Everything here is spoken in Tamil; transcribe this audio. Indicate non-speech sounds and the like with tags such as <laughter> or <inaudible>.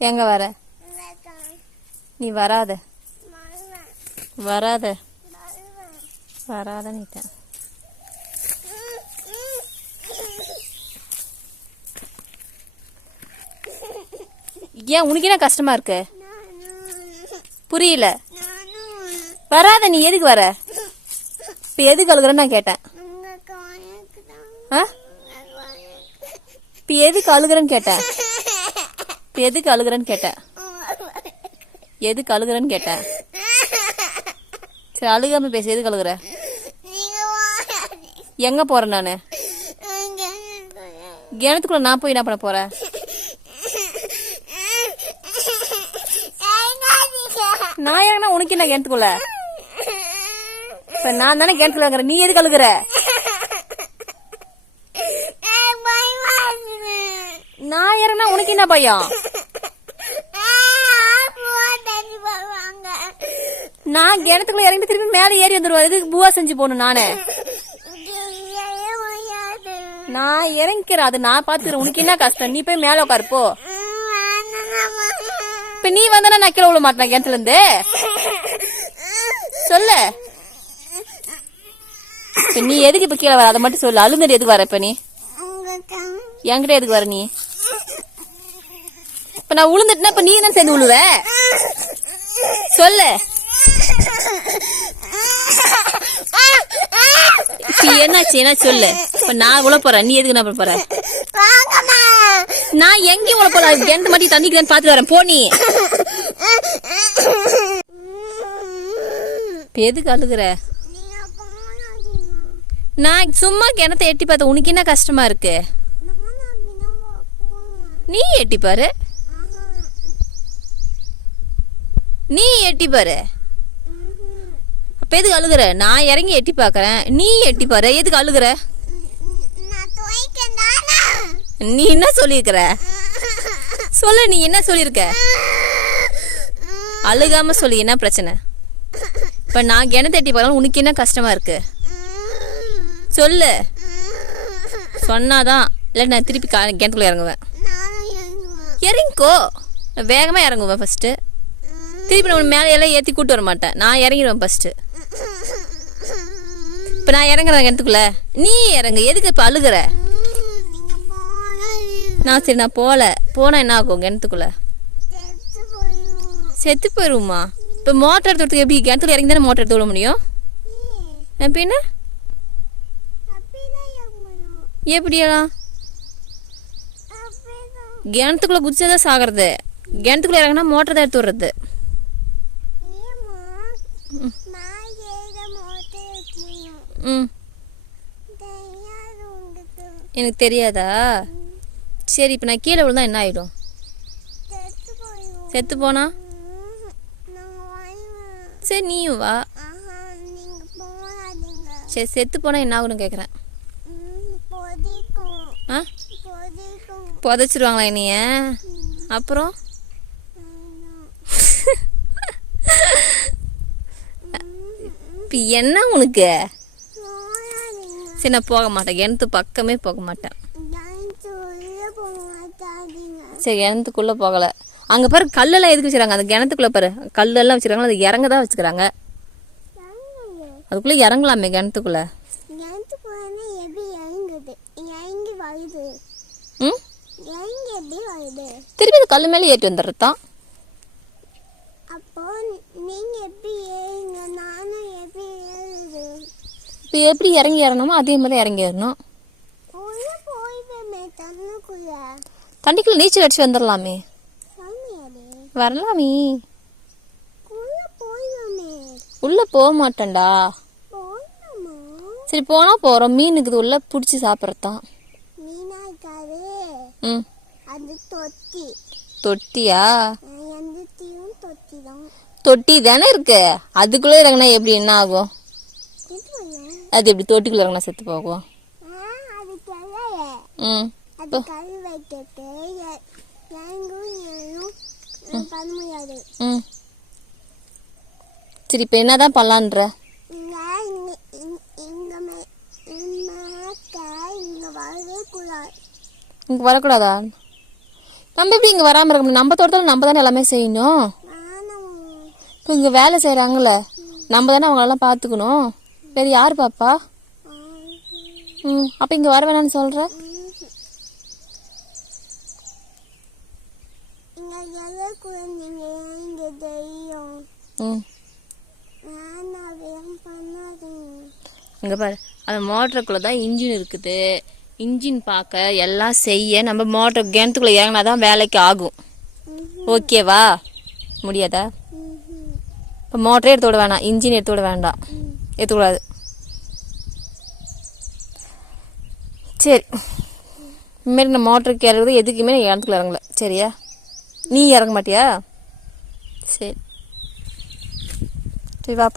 எங்க வர. நீ வராத. வராத. வராத நீட்டேன். ஏன் உனக்கு என்ன கஷ்டமா இருக்கு புரியல வராத நீ எதுக்கு வர இப்ப எதுக்கு அழுகுறன்னு நான் கேட்டேன் இப்ப எதுக்கு அழுகுறன்னு கேட்டேன் இப்போ எதுக்கு அழுகிறேன்னு கேட்டேன் எதுக்கு அழுகிறேன்னு கேட்டேன் சரி அழுகாம பேச. எதுக்கு அழுகுற? எங்க போறேன் நான்? கிணத்துக்குள்ள நான் போய் என்ன பண்ண போறேன் நான் இறங்கினா உனக்கு என்ன கிணத்துக்குள்ள? இப்ப நான் தானே கிணத்துல நீ எதுக்கு அழுகுற? நான் இறங்கினா உனக்கு என்ன பயம்? நான் கிணத்துக்குள்ள இறங்கி திரும்பி மேலே ஏறி வந்துருவேன். எதுக்கு பூவா செஞ்சு போகணும் நானு. நான் இறங்கிக்கிறேன். அது நான் பாத்துக்கிறேன். உனக்கு என்ன கஷ்டம்? நீ போய் மேல உட்காருப்போ இப்ப நீ வந்தனா நான் கீழே விழ மாட்டேன் கிணத்துல இருந்து சொல்லு. இப்ப நீ எதுக்கு இப்ப கீழே வர? அதை மட்டும் சொல்லு. அழுந்தடி எதுக்கு வர இப்ப நீ? என்கிட்ட எதுக்கு வர நீ? இப்ப நான் உளுந்துட்டுனா இப்ப நீ தான் சேர்ந்து உழுவ? சொல்லு. என்னாச்சு என்ன சொல்லு இப்ப நான் உழ போறேன் நீ எதுக்கு நான் போற. நான் எங்கேயும் உழ போறேன் கிணத்து மாட்டி தண்ணிக்குதான் பாத்து வரேன் போ நீ எதுக்கு அழுகுற. நான் சும்மா கிணத்தை எட்டி பார்த்தேன் உனக்கு என்ன கஷ்டமா இருக்கு. நீ எட்டி பாரு. நீ எட்டி பாரு. அப்ப எதுக்கு அழுகுற? நான் இறங்கி எட்டி பாக்குறேன். நீ எட்டி பாரு. எதுக்கு அழுகுற. நீ என்ன சொல்லியிருக்கிற? சொல்லு நீ என்ன சொல்லியிருக்க? அழுகாம சொல்லு என்ன பிரச்சனை? இப்ப நான் கிணத்து எட்டி பார்க்கலாம் உனக்கு என்ன கஷ்டமா இருக்கு? சொல்லு. சொன்னாதான். இல்லை நான் திருப்பி கா- கிணத்துக்குள்ள இறங்குவேன். இறங்கிக்கோ. நான் வேகமா இறங்குவேன் ஃபர்ஸ்ட் திருப்பி நான் மேலே எல்லாம் ஏற்றி கூட்டு வர மாட்டேன். நான் இறங்கிடுவேன் ஃபர்ஸ்ட் இப்போ நான் இறங்குறேன் கிணத்துக்குள்ள. நீ இறங்கு. எதுக்கு இப்போ அழுகுற. நான் சரி நான் போகல போனால் என்ன ஆகும் கிணத்துக்குள்ள? செத்து போயிடுவோம். இப்போ மோட்டர் எடுத்து எப்படி கிணத்துல இறங்கி தானே மோட்டர் எடுத்து விட முடியும்? இறங்கணும். எப்படியெல்லாம். கிணத்துக்குள்ள குதிச்சதான் சாகிறது. கிணத்துக்குள்ள இறங்கினா மோட்டர் தான் எடுத்து விடுறது ஏம்மா, நான் ஏற மோட்டர் வைக்கணும். ம். எனக்கு தெரியாதா? சரி இப்போ நான் கீழே விழுந்தா என்ன ஆகிடும் செத்து போனா? சரி நீயும் வா. சரி செத்து போனால் என்ன ஆகும்னு கேட்குறேன் ஆ? புதைச்சிருவாங்களா என்னைய? அப்புறம்? <laughs> இப்போ என்ன உனக்கு? சரி நான் போக மாட்டேன். கிணத்து பக்கமே போக மாட்டேன். சரி கிணத்துக்குள்ளே போகலை. அங்கே பாரு கல்லெல்லாம் எதுக்கு வச்சுருக்காங்க அந்த கிணத்துக்குள்ளே பாரு. கல்லெல்லாம் வச்சுருக்காங்க அது இறங்க தான் வச்சுக்கிறாங்க. அதுக்குள்ளே இறங்கலாமே கிணத்துக்குள்ளே. எப்படி ம்? எப்படி திருப்பி கல் மேலே ஏற்றி வந்துடுறதான் அப்போ நீங்க எப்படி ஏறுங்க நானும் எப்படி ஏறுது இப்போ எப்படி இறங்கி ஏறணுமோ அதே மாதிரி இறங்கி ஏறணும். தண்ணுக்குள்ள. நீச்சல் அடிச்சு வந்துடலாமே வரலாமே. உள்ள போக மாட்டேன்டா. சரி போனால் போகிறோம் மீன் இருக்குது உள்ளே பிடிச்சி சாப்பிட்றதான் தொட்டியா? தொட்டி தான் இருக்கு. அதுக்குள்ளே இறங்கினா எப்படி என்ன ஆகும். அது எப்படி தொட்டிக்குள்ளே இறங்கினா செத்து போகும் ம். ம். சரி இப்போ என்னதான் பண்ணலான்ற? இங்க வரக்கூடாதா? நம்ம எப்படி இங்கே வராமல் இருக்க முடியும்? நம்ம தோட்டத்தில் நம்ம தானே எல்லாமே செய்யணும்? இப்போ இங்கே வேலை செய்கிறாங்கல்ல நம்ம தானே அவங்களெல்லாம் பார்த்துக்கணும் வேறு யார் பாப்பா? ம் அப்போ இங்கே வர வேணாம்னு சொல்கிற இங்கே பாரு அந்த மோட்டருக்குள்ளே தான் இன்ஜின் இருக்குது. இன்ஜின் பார்க்க எல்லாம் செய்ய நம்ம மோட்டர் கிணத்துக்குள்ளே இறங்கினா தான் வேலைக்கு ஆகும். ஓகேவா? முடியாதா? இப்போ மோட்டரே எடுத்து விட வேணாம் இன்ஜின் எடுத்து விட வேண்டாம். ஏற்றக்கூடாது சரி. இனிமேல் நான் மோட்டருக்கு இறங்குறது எதுக்குமே நான் இடத்துக்குள்ள இறங்கல. சரியா? நீ இறங்க மாட்டியா? சரி. சரி வா